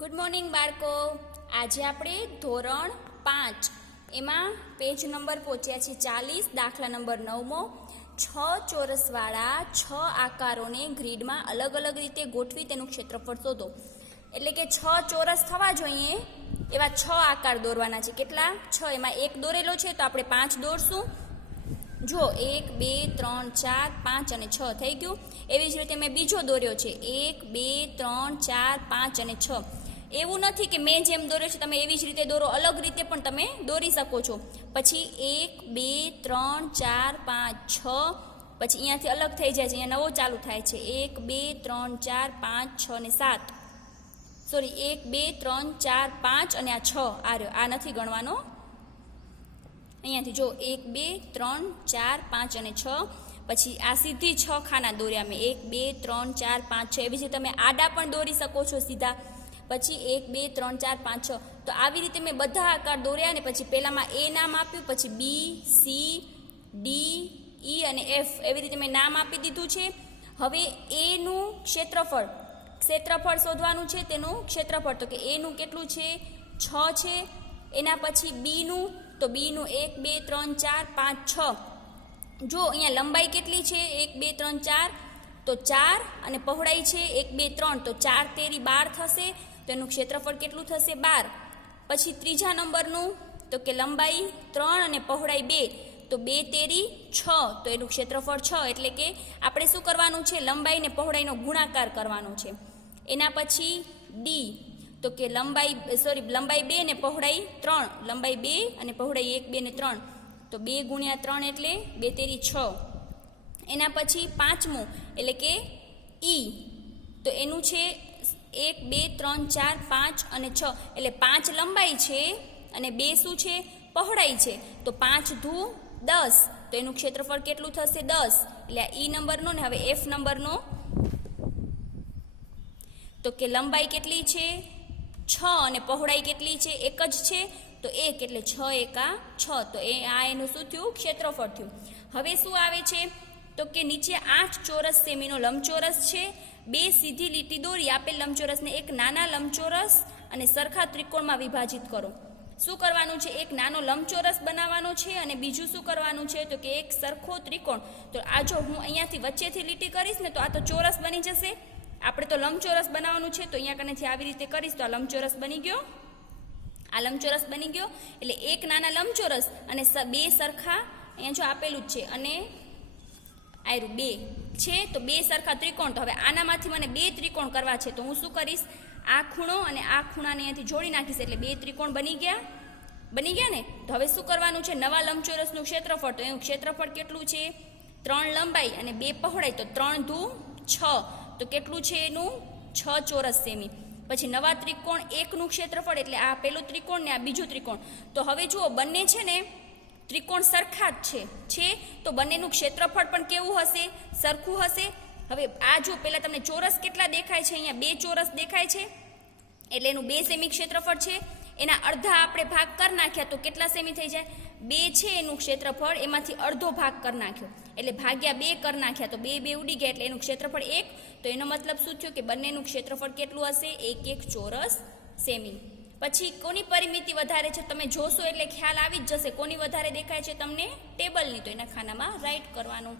Good morning બાળકો. આજે આપણે ધોરણ 5 એમાં પેજ નંબર પહોંચ્યા છે 40, દાખલા નંબર 9મો. 6 ચોરસવાળા 6 આકારોને ગ્રીડમાં અલગ અલગ રીતે ગોઠવી તેનું ક્ષેત્રફળ શોધો. એટલે કે 6 ચોરસ થવા જોઈએ એવા 6 આકાર દોરવાના છે. કેટલા? 6. એમાં એક દોરેલો છે તો આપણે 5 દોરશું. જો 1 2 3 4 5 અને 6 થઈ ગયું. એવી જ રીતે મેં બીજો દોર્યો છે 1 2 3 4 5 અને 6. એવું નથી કે મેં જેમ દોર્યો છે તમે એવી જ રીતે દોરો, અલગ રીતે પણ તમે દોરી શકો છો. પછી 1 2 3 4 5 6, પછી અહીંયાથી અલગ થઈ જાય છે, અહીંયા નવો ચાલુ થાય છે 1 2 3 4 5 6 અને 7. સોરી 1 2 3 4 5 અને આ 6 આ રહ્યો, આ નથી ગણવાનો. અહીંયાથી જો 1 2 3 4 5 અને 6. પછી આ સીધી 6 ખાના દોર્યા મેં 1 2 3 4 5 6. એવી જ રીતે તમે આડા પણ દોરી શકો છો સીધા. પછી 1 2 3 4 5 6. તો આવી રીતે મેં બધા આકાર દોર્યા ને પછી પહેલામાં એ નામ આપ્યું, પછી બી સી ડી ઈ અને એફ એવી રીતે મેં નામ આપી દીધું છે. હવે એનું ક્ષેત્રફળ શોધવાનું છે. તેનું ક્ષેત્રફળ તો કે એનું કેટલું છે? 6 છે. એના પછી બીનું, તો બીનું 1 2 3 4 5 6. જો અહીંયા લંબાઈ કેટલી છે? 1 2 3 4 તો 4, અને પહોળાઈ છે 1 2 3 તો 4 તેરી 12 થશે. તો એનું ક્ષેત્રફળ કેટલું થશે? 12. પછી ત્રીજા નંબરનું તો કે લંબાઈ 3 અને પહોળાઈ 2 તો 2 તેરી 6 તો એનું ક્ષેત્રફળ 6. એટલે કે આપણે શું કરવાનું છે? લંબાઈ ને પહોળાઈનો ગુણાકાર કરવાનો છે. એના પછી ડી તો કે લંબાઈ 2 ને પહોળાઈ 3, લંબાઈ 2 અને પહોળાઈ 1 2 ને 3 તો 2 ગુણ્યા 3 એટલે 2 તેરી 6. એના પછી પાંચમું એટલે કે ઈ તો એનું છે 1 2 3 4 5 અને 6. એટલે 5 લંબાઈ છે અને 2 શું છે? પહોળાઈ છે. તો 5 દુ 10 તો એનું ક્ષેત્રફળ કેટલું થશે? 10. એટલે આ ઈ નંબરનો ને હવે એફ નંબરનો તો કે લંબાઈ કેટલી છે? 6 અને પહોળાઈ કેટલી છે? 1 જ છે. તો 1 એટલે 6 એકા 6 તો આ એનું શું થયું? ક્ષેત્રફળ થયું. હવે શું આવે છે? તો કે નીચે 8 ચોરસ સેમીનો લંબચોરસ છે. 2 સીધી લીટી દોરી આપેલ લંબચોરસને એક નાના લંબચોરસ અને સરખા ત્રિકોણમાં વિભાજિત કરો. શું કરવાનું છે? એક નાનો લંબચોરસ બનાવવાનો છે અને બીજું શું કરવાનું છે? તો કે એક સરખો ત્રિકોણ. તો આ જો હું અહીંયાથી વચ્ચેથી લીટી કરીશ ને તો આ તો ચોરસ બની જશે. આપણે તો લંબચોરસ બનાવવાનું છે તો અહીંયા કનેથી આવી રીતે કરીશ તો આ લંબચોરસ બની ગયો. આ લંબચોરસ બની ગયો. એટલે એક નાના લંબચોરસ અને 2 સરખા અહીંયા જો આપેલું જ છે અને આયરું 2 છે તો 2 સરખા ત્રિકોણ. તો હવે આનામાંથી મને 2 ત્રિકોણ કરવા છે તો હું શું કરીશ? આ ખૂણો અને આ ખૂણાને અહીંયાથી જોડી નાખીશ એટલે 2 ત્રિકોણ બની ગયા ને. તો હવે શું કરવાનું છે? નવા લંબચોરસનું ક્ષેત્રફળ, તો એનું ક્ષેત્રફળ કેટલું છે? 3 લંબાઈ અને 2 પહોળાઈ તો 3 દુ 6 તો કેટલું છે એનું? 6 ચોરસ સેમી. પછી નવા ત્રિકોણ 1નું ક્ષેત્રફળ એટલે આ પેલું ત્રિકોણ ને આ બીજું ત્રિકોણ. તો હવે જુઓ બંને છે ને ત્રિકોણ સરખા જ છે તો બંનેનું ક્ષેત્રફળ પણ કેવું હશે? સરખું હશે. હવે આ જો પહેલાં તમને ચોરસ કેટલા દેખાય છે? અહીંયા 2 ચોરસ દેખાય છે એટલે એનું 2 સેમી ક્ષેત્રફળ છે. એના અડધા આપણે ભાગ કરી નાખ્યા તો કેટલા સેમી થઈ જાય? 2 છે એનું ક્ષેત્રફળ, એમાંથી અડધો ભાગ કરી નાખ્યો એટલે ભાગ્યા 2 કરી નાખ્યા તો 2 ઉડી ગયા એટલે એનું ક્ષેત્રફળ 1. તો એનો મતલબ શું થયો? કે બંનેનું ક્ષેત્રફળ કેટલું હશે? 1 ચોરસ સેમી. પછી કોની પરિમિતિ વધારે છે તમે જોશો એટલે ખ્યાલ આવી જ જશે કોની વધારે દેખાય છે તમને? ટેબલની. તો એના ખાનામાં રાઈટ કરવાનું.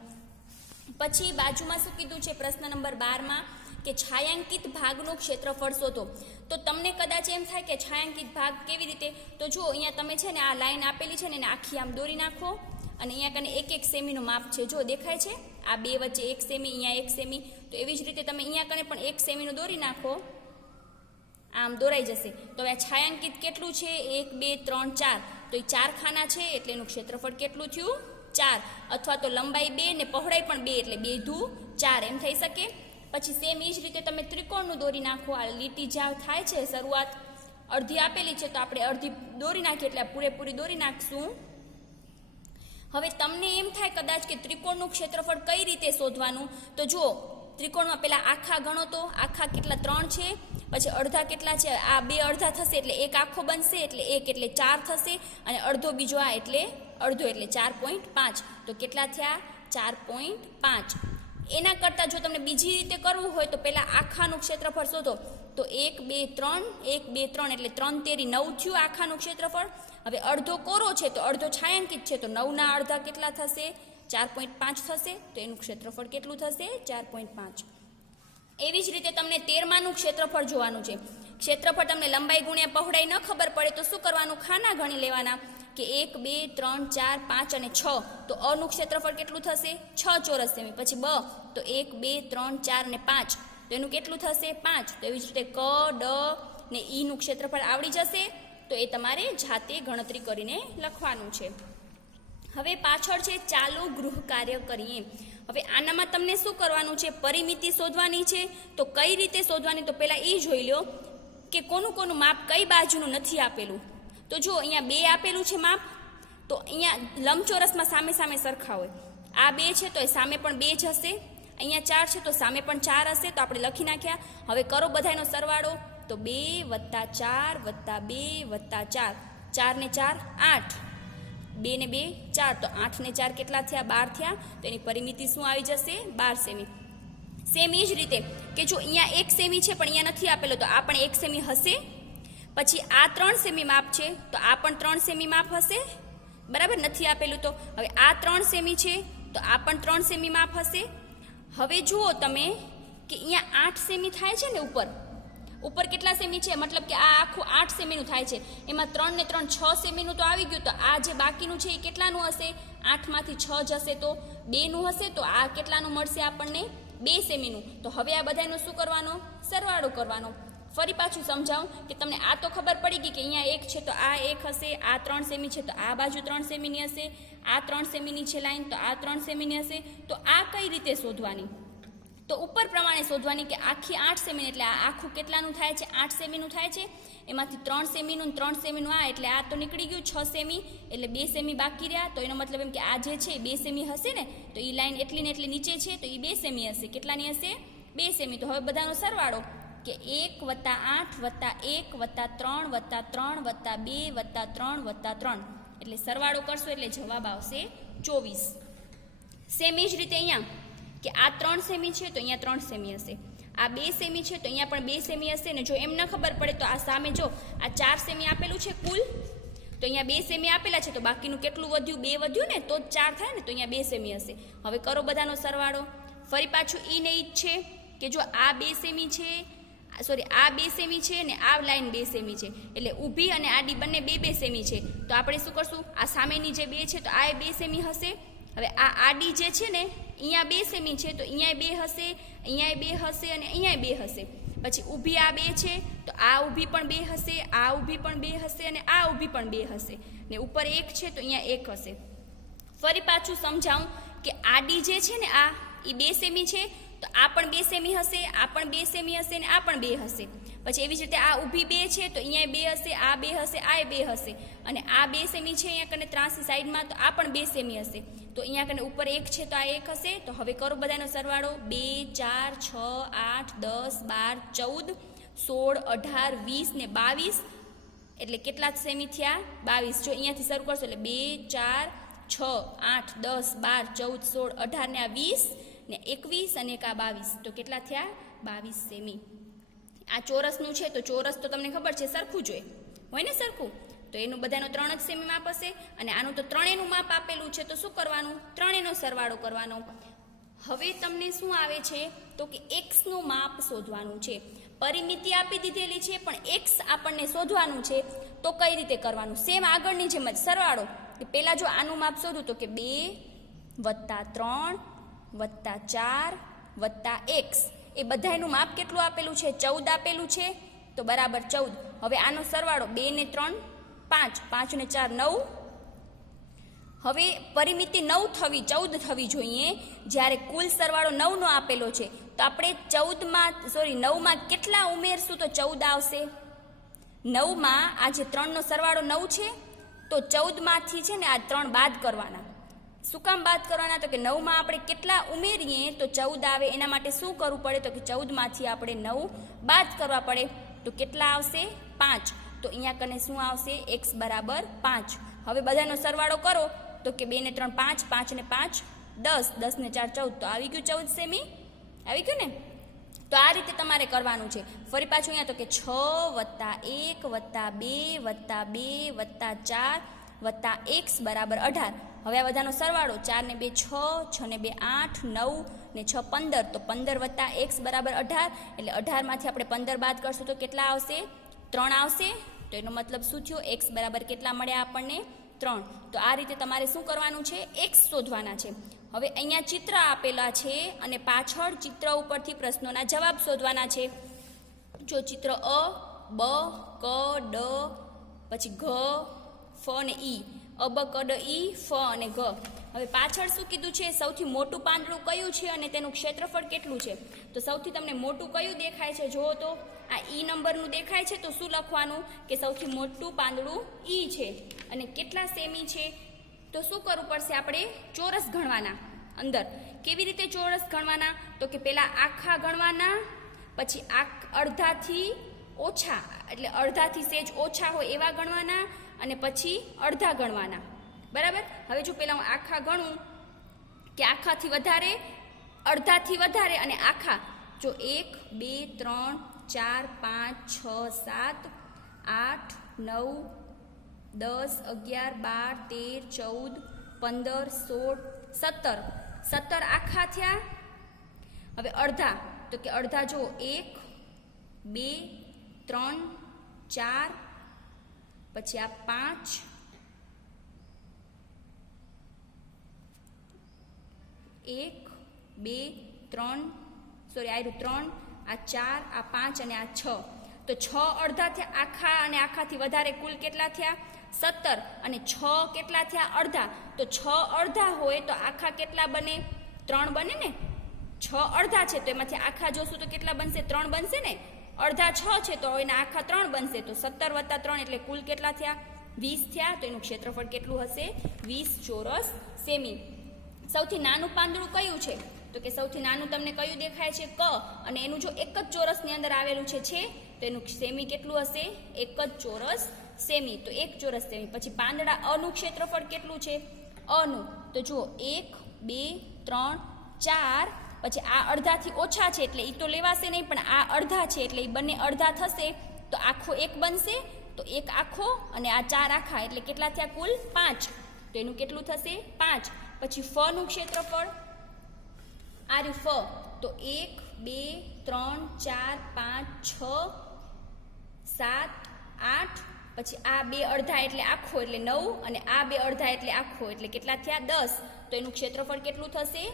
પછી બાજુમાં શું કીધું છે? પ્રશ્ન નંબર 12માં કે છાયાંકિત ભાગનું ક્ષેત્રફળ શોધો. તો તમને કદાચ એમ થાય કે છાયાંકિત ભાગ કેવી રીતે? તો જુઓ અહીંયા તમે છે ને આ લાઈન આપેલી છે ને એને આખી આમ દોરી નાખો અને અહીંયા કને 1 સેમીનું માપ છે. જો દેખાય છે આ 2 વચ્ચે 1 સેમી, અહીંયા 1 સેમી. તો એવી જ રીતે તમે અહીંયા કને પણ 1 સેમીનું દોરી નાખો, આમ દોરાઈ જશે. તો હવે આ છાયાંકિત કેટલું છે? 1 2 3 4 તો એ 4 ખાના છે એટલે એનું ક્ષેત્રફળ કેટલું થયું? 4. અથવા તો લંબાઈ 2 ને પહોળાઈ પણ 2 એટલે 2 દુ 4 એમ થઈ શકે. પછી સેમ એ જ રીતે તમે ત્રિકોણનું દોરી નાખો. આ લીટી જ્યાં થાય છે શરૂઆત અડધી આપેલી છે તો આપણે અડધી દોરી નાખીએ એટલે પૂરેપૂરી દોરી નાખશું. હવે તમને એમ થાય કદાચ કે ત્રિકોણનું ક્ષેત્રફળ કઈ રીતે શોધવાનું? તો જુઓ ત્રિકોણમાં પહેલાં આખા ગણો તો આખા કેટલા? 3 છે. પછી અડધા કેટલા છે? આ 2 અડધા થશે એટલે 1 આખો બનશે એટલે 1 એટલે 4 થશે અને અડધો બીજો આ એટલે અડધો એટલે 4.5 તો કેટલા થયા? 4.5. એના કરતાં જો તમને બીજી રીતે કરવું હોય તો પહેલાં આખાનું ક્ષેત્રફળ શોધો. તો 1 2 3 1 2 3 એટલે 3 તેરી 9 થયું આખાનું ક્ષેત્રફળ. હવે અડધો કોરો છે તો અડધો છાयांકિત છે તો 9ના અડધા કેટલા થશે? 4.5 થશે. તો એનું ક્ષેત્રફળ કેટલું થશે? 4.5. એવી જ રીતે તમને 13માનું ક્ષેત્રફળ જોવાનું છે. ક્ષેત્રફળ તમને લંબાઈ ગુણ્યા પહોળાઈ ન ખબર પડે તો શું કરવાનું? ખાના ગણી લેવાના કે 1 2 3 4 5 અને 6. તો અનું ક્ષેત્રફળ કેટલું થશે? 6 ચોરસ સેમી. પછી બ તો 1 2 3 4 અને 5. તો એનું કેટલું થશે? 5. તો એવી જ રીતે ક ડ ને ઈનું ક્ષેત્રફળ આવડી જશે. તો એ તમારે જાતે ગણતરી કરીને લખવાનું છે. હવે પાછળ છે ચાલો ગૃહ કાર્ય કરીએ. હવે આનામાં તમને શું કરવાનું છે? પરિમિતિ શોધવાની છે. તો કઈ રીતે શોધવાની? તો પહેલાં એ જોઈ લો કે કોનું કોનું માપ કઈ બાજુનું નથી આપેલું. તો જો અહીંયા 2 આપેલું છે માપ, તો અહીંયા લંબચોરસમાં સામે સામે સરખા હોય. આ 2 છે તો એ સામે પણ 2 જ હશે. અહીંયા 4 છે તો સામે પણ 4 હશે. તો આપણે લખી નાખ્યા. હવે કરો બધાનો સરવાળો. તો 2 + 4 + 2 + 4. 4 ને 4 8. 2 ને 2 4. તો 8 ને 4 કેટલા થયા? 12 થયા. તો એની પરિમિતિ શું આવી જશે? 12 સેમી. સેમ એ જ રીતે કે જો અહીંયા 1 સેમી છે પણ અહીંયા નથી આપેલો તો આ પણ 1 સેમી હશે. પછી આ 3 સેમી માપ છે તો આ પણ 3 સેમી માપ હશે. બરાબર, નથી આપેલું તો. હવે આ 3 સેમી છે તો આ પણ 3 સેમી માપ હશે. હવે જુઓ તમે કે અહીંયા 8 સેમી થાય છે ને ઉપર કેટલા સેમી છે? મતલબ કે આ આખું 8 સેમીનું થાય છે. એમાં 3 ને 3 6 સેમીનું તો આવી ગયું. તો આ જે બાકીનું છે એ કેટલાનું હશે? 8માંથી 6 જશે તો 2નું હશે. તો આ કેટલાનું મળશે આપણને? 2 સેમીનું. તો હવે આ બધાનો શું કરવાનો? સરવાળો કરવાનો. ફરી પાછું સમજાવું કે તમને આ તો ખબર પડી ગઈ કે અહીંયા 1 છે તો આ 1 હશે. આ 3 સેમી છે તો આ બાજુ 3 સેમીની હશે. આ 3 સેમીની છે લાઈન તો આ 3 સેમીની હશે. તો આ કઈ રીતે શોધવાની? તો ઉપર પ્રમાણે શોધવાની કે આખી 8 સેમી એટલે આ આખું કેટલાનું થાય છે? 8 સેમીનું થાય છે. એમાંથી 3 સેમીનું 3 સેમીનું આ એટલે આ તો નીકળી ગયું 6 સેમી એટલે 2 સેમી બાકી રહ્યા. તો એનો મતલબ એમ કે આ જે છે 2 સેમી હશે ને. તો એ લાઈન એટલી ને એટલી નીચે છે તો એ 2 સેમી હશે. કેટલાની હશે? 2 સેમી. તો હવે બધાનો સરવાળો કે 1 + 8 + 1 + 3 + 3 + 2 + 3 + 3 એટલે સરવાળો કરશો એટલે જવાબ આવશે 24. સેમ એ જ રીતે અહીંયા કે આ 3 સેમી છે તો અહીંયા 3 સેમી હશે. આ 2 સેમી છે તો અહીંયા પણ 2 સેમી હશે. ને જો એમ ન ખબર પડે તો આ સામે જો આ 4 સેમી આપેલું છે કુલ, તો અહીંયા 2 સેમી આપેલા છે તો બાકીનું કેટલું વધ્યું? 2 વધ્યું ને, તો જ 4 થાય ને. તો અહીંયા 2 સેમી હશે. હવે કરો બધાનો સરવાળો. ફરી પાછું ઈ ને ઈ જ છે કે જો આ 2 સેમી છે, સોરી આ 2 સેમી છે ને આ લાઈન 2 સેમી છે એટલે ઊભી અને આડી બંને 2 સેમી છે. તો આપણે શું કરશું? આ સામેની જે 2 છે તો આ 2 સેમી હશે. હવે આ આડી જે છે ને અહીંયા 2 સેમી છે તો અહીંયા 2 હશે, અહીંયા 2 હશે અને અહીંયા 2 હશે. પછી ઊભી આ 2 છે તો આ ઊભી પણ 2 હશે, આ ઊભી પણ 2 હશે અને આ ઊભી પણ 2 હશે. ને ઉપર 1 છે તો અહીંયા 1 હશે. ફરી પાછું સમજાવું કે આડી જે છે ને આ એ 2 સેમી છે તો આ પણ 2 સેમી હશે, આ પણ 2 સેમી હશે અને આ પણ 2 હશે. પછી એવી જ રીતે આ ઊભી 2 છે તો અહીંયા 2 હશે, આ 2 હશે, આ 2 હશે અને આ 2 સેમી છે અહીંયા કને ત્રાસી સાઈડમાં તો આ પણ 2 સેમી હશે. તો અહીંયા કને ઉપર 1 છે તો આ 1 હશે. તો હવે કરો બધાનો સરવાળો. 2 4 6 8 10 12 14 16 18 20 ને 22 એટલે કેટલા સેમી થયા? 22. જો અહીંયાથી શરૂ કરશો એટલે 2 4 6 8 10 12 14 16 18 ને આ 20 ને 21 અને એક આ 22 તો કેટલા થયા? 22 સેમી. આ ચોરસનું છે તો ચોરસ તો તમને ખબર છે સરખું જ હોય ને, સરખું. તો એનું બધાનો 3 જ સેમી માપ હશે અને આનું તો ત્રણેયનું માપ આપેલું છે તો શું કરવાનું? ત્રણેયનો સરવાળો કરવાનો. હવે તમને શું આવે છે તો કે એક્સનું માપ શોધવાનું છે. પરિમિતિ આપી દીધેલી છે પણ એક્સ આપણને શોધવાનું છે. તો કઈ રીતે કરવાનું? સેમ આગળની જેમ જ સરવાળો. પહેલાં જો આનું માપ શોધું તો કે 2 + 3 + 4 + x એ બધાનું માપ કેટલું આપેલું છે? 14 આપેલું છે. તો બરાબર 14. હવે આનો સરવાળો 2 ને 3 5, 5 ને 4 9. હવે પરિમિતિ 9 થવી 14 થવી જોઈએ જ્યારે કુલ સરવાળો 9નો આપેલો છે. તો આપણે 9માં કેટલા ઉમેરશું તો 14 આવશે? 9માં આ જે 3નો સરવાળો 9 છે તો 14માંથી છે ને આ 3 બાદ કરવાના. શું કામ બાદ કરવાના? તો કે 9માં આપણે કેટલા ઉમેરીએ તો 14 આવે. એના માટે શું કરવું પડે? તો કે 14માંથી આપણે 9 બાદ કરવા પડે. તો કેટલા આવશે? 5. તો અહીંયા કને શું આવશે? x બરાબર 5. હવે બધાનો સરવાળો કરો તો કે 2 ને 3 5, 5 ને 5 10, 10 ને 4 14. તો આવી ગયું 14 સેમી. આવી ગયું ને? તો આ રીતે તમારે કરવાનું છે. ફરી પાછું અહીંયા તો કે 6 + 1 + 2 + 2 + 4 + x બરાબર 18. હવે આ બધાનો સરવાળો 4 ને 2 6, 6 ને 2 8, 9 ને 6 15. તો 15 + x બરાબર 18. એટલે 18 માંથી આપણે 15 બાદ કરશું તો કેટલા આવશે? 3 આવશે. તો એનો મતલબ શું થયો? x બરાબર કેટલા મળ્યા આપણને? 3. તો આ રીતે તમારે શું કરવાનું છે? x શોધવાના છે. હવે અહીંયા ચિત્ર આપેલા છે અને પાછળ ચિત્ર ઉપરથી પ્રશ્નોના જવાબ શોધવાના છે. જો ચિત્ર અ, બ, ક, ડ, પછી ઘ, ફ અને ઈ. અ, બ, ક, ડ, ઈ, ફ અને ઘ. હવે પાછળ શું કીધું છે? સૌથી મોટું પાંદડું કયું છે અને તેનું ક્ષેત્રફળ કેટલું છે? તો સૌથી તમને મોટું કયું દેખાય છે? જુઓ તો આ ઈ નંબરનું દેખાય છે. તો શું લખવાનું? કે સૌથી મોટું પાંદડું ઈ છે. અને કેટલા સેમી છે? તો શું કરવું પડશે? આપણે ચોરસ ગણવાના. અંદર કેવી રીતે ચોરસ ગણવાના? તો કે પહેલાં આખા ગણવાના, પછી અડધાથી ઓછા, એટલે અડધાથી સેજ ઓછા હોય એવા ગણવાના, અને પછી અડધા ગણવાના. બરાબર? હવે જો પહેલાં હું આખા ગણું કે આખાથી વધારે, અડધાથી વધારે અને આખા. જો 1 2 3 4 5 6 7 8 9 10 11 12 13 14 15 16 17 આખા થયા. હવે અડધા, તો કે અડધા જો 1 2 3 4, પછી આ 5, 1 2 3, સોરી આવ્યું 3, આ 4, આ 5 અને આ 6. તો 6 અડધા થયા આખા, અને આખાથી વધારે કુલ કેટલા થયા? 17. અને 6 કેટલા થયા? અડધા. તો 6 અડધા હોય તો આખા કેટલા બને? 3 બને ને. 6 અડધા છે તો એમાંથી આખા જોશું તો કેટલા બનશે? 3 બનશે ને. અડધા 6 છે તો એના આખા 3 બનશે. તો 17 + 3 એટલે કુલ કેટલા થયા? 20 થયા. તો એનું ક્ષેત્રફળ કેટલું હશે? 20 ચોરસ સેમી. સૌથી નાનું પાંદડું કયું છે? તો કે સૌથી નાનું તમને કયું દેખાય છે? ક. અને એનું જો એક જ ચોરસની અંદર આવેલું છે તો એનું સેમી કેટલું હશે? 1 જ ચોરસ સેમી. તો 1 ચોરસ સેમી. પછી પાંદડા અનું ક્ષેત્રફળ કેટલું છે? અનું તો જુઓ 1 2 3 4, પછી આ અડધાથી ઓછા છે એટલે એ તો લેવાશે નહીં, પણ આ અડધા છે એટલે એ બંને અડધા થશે તો આખો 1 બનશે. તો 1 આખો અને આ 4 આખા એટલે કેટલા થયા? કુલ 5. તો એનું કેટલું થશે? 5. પછી ફ નું ક્ષેત્રફળ આ રહ્યું ફ. તો 1 2 3 4 5 6 7 8, પછી આ 2 અડધા એટલે આખો એટલે 9, અને આ 2 અડધા એટલે આખો એટલે કેટલા થયા? 10. તો એનું ક્ષેત્રફળ કેટલું થશે?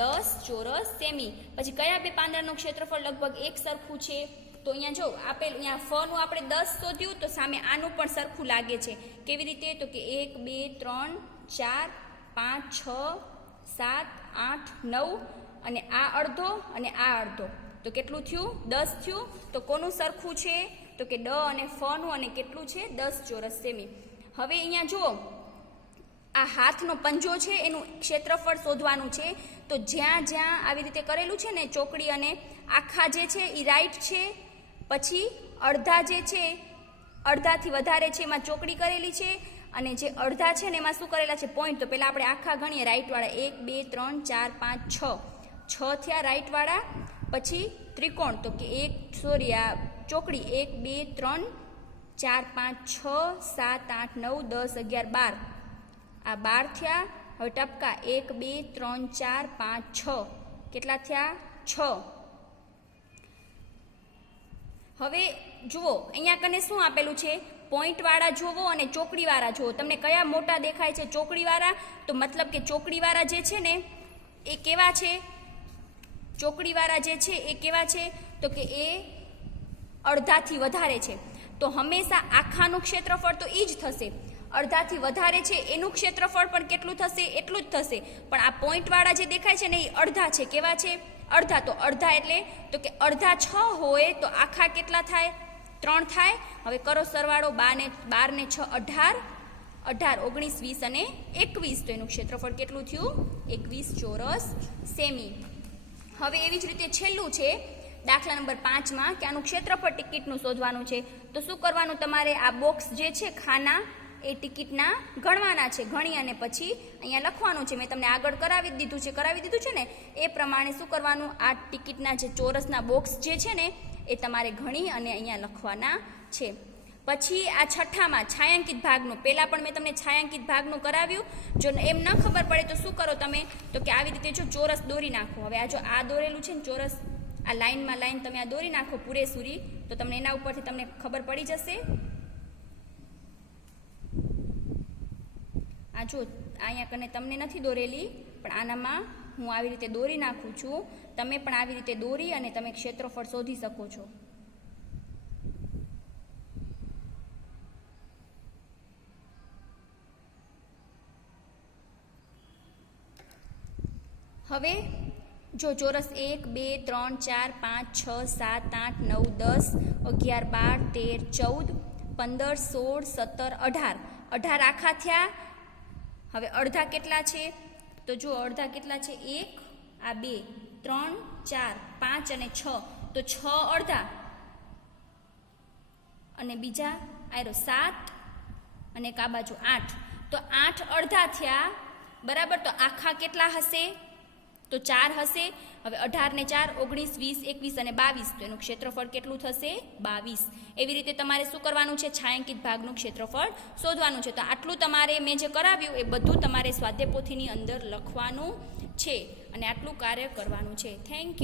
10 ચોરસ સેમી. પછી કયા બે પાંદડાનું ક્ષેત્રફળ લગભગ એક સરખું છે? તો અહીંયા જો આપેલું, અહીંયા ફ નું આપણે 10 શોધ્યું, તો સામે આનું પણ સરખું લાગે છે. કેવી રીતે? તો કે 1 2 3 4 5 6 7 8 9, અને આ અડધો અને આ અડધો. તો કેટલું થયું? 10 થયું. તો કોનું સરખું છે? તો કે ડ અને ફ નું. અને કેટલું છે? 10 ચોરસ સેમી. હવે અહીંયા જુઓ આ હાથનો પંજો છે એનું ક્ષેત્રફળ શોધવાનું છે. તો જ્યાં જ્યાં આવી રીતે કરેલું છે ને ચોકડી અને આખા જે છે એ રાઈટ છે. પછી અડધા જે છે, અડધાથી વધારે છે એમાં ચોકડી કરેલી છે, અને જે અડધા છે ને એમાં શું કરેલા છે? પોઈન્ટ. તો પહેલાં આપણે આખા ગણીએ રાઈટવાળા. 1 2 3 4 5 6 થયા રાઈટવાળા. પછી ત્રિકોણ, તો કે આ ચોકડી 1 2 3 4 5 6 7 8 9 10 11 12, આ 12 થયા. હવે ટપકા 1 2 3 4 5 6, કેટલા થયા? 6. હવે જુઓ અહીંયા કને શું આપેલું છે? પોઈન્ટવાળા જોવો અને ચોકડીવાળા જોવો. તમને કયા મોટા દેખાય છે? ચોકડીવાળા. તો મતલબ કે ચોકડીવાળા જે છે ને એ કેવા છે? ચોકડીવાળા જે છે એ કેવા છે? તો કે એ અડધાથી વધારે છે. તો હંમેશા આખાનું ક્ષેત્રફળ તો એ જ થશે. અડધાથી વધારે છે એનું ક્ષેત્રફળ પણ કેટલું થશે? એટલું જ થશે. પણ આ પોઈન્ટવાળા જે દેખાય છે ને એ અડધા છે. કેવા છે? અડધા. તો અડધા એટલે તો કે અડધા 6 હોય તો આખા કેટલા થાય? 3 થાય. હવે કરો સરવાળો. 12 ને 6 18, 18 19 20 અને 21. તો એનું ક્ષેત્રફળ કેટલું થયું? 21 ચોરસ સેમી. હવે એવી જ રીતે છેલ્લું છે દાખલા નંબર 5માં કે આનું ક્ષેત્રફળ ટિકિટનું શોધવાનું છે. તો શું કરવાનું તમારે? આ બોક્સ જે છે ખાના એ ટિકિટના ગણવાના છે. ગણી અને પછી અહીંયા લખવાનું છે. મેં તમને આગળ કરાવી દીધું છે ને એ પ્રમાણે શું કરવાનું, આ ટિકિટના જે ચોરસના બોક્સ જે છે ને એ તમારે ગણી અને અહીંયા લખવાના છે. પછી આ છઠ્ઠામાં છાयांકિત ભાગનું, પહેલાં પણ મેં તમને છાयांકિત ભાગનું કરાવ્યું. જો એમ ન ખબર પડે તો શું કરો તમે, તો કે આવી રીતે જો ચોરસ દોરી નાખો. હવે આ જો આ દોરેલું છે ને ચોરસ, આ લાઈનમાં લાઈન તમે આ દોરી નાખો પૂરેસૂરી, તો તમને એના ઉપરથી તમને ખબર પડી જશે. આ જો અહીંયા કને તમને નથી દોરેલી, પણ આનામાં હું આવી રીતે દોરી નાખું છું. તમે પણ આવી રીતે દોરી અને તમે ક્ષેત્રફળ શોધી શકો છો. હવે જો ચોરસ 1 2 3 4 5 6 7 8 9 10 11 12 13 14 15 16 17 18 18 આખા થયા. હવે અડધા કેટલા છે, તો જો અડધા કેટલા છે, 1 આ 2 3 4 5 અને 6, તો 6 અડધા અને બીજા આયરો 7 અને એક આ બાજુ 8, તો 8 અડધા થયા બરાબર. તો આખા કેટલા હશે, તો 4 હશે. હવે 18 ને 4 19 20 21 અને 22, તો એનું ક્ષેત્રફળ કેટલું થશે, 22. એવી રીતે તમારે શું કરવાનું છે, છાयांકિત ભાગનું ક્ષેત્રફળ શોધવાનું છે. તો આટલું તમારે મેં જે કરાવ્યું એ બધું તમારે સ્વાધ્યાય પોથીની અંદર લખવાનું છે અને આટલું કાર્ય કરવાનું છે. Thank you.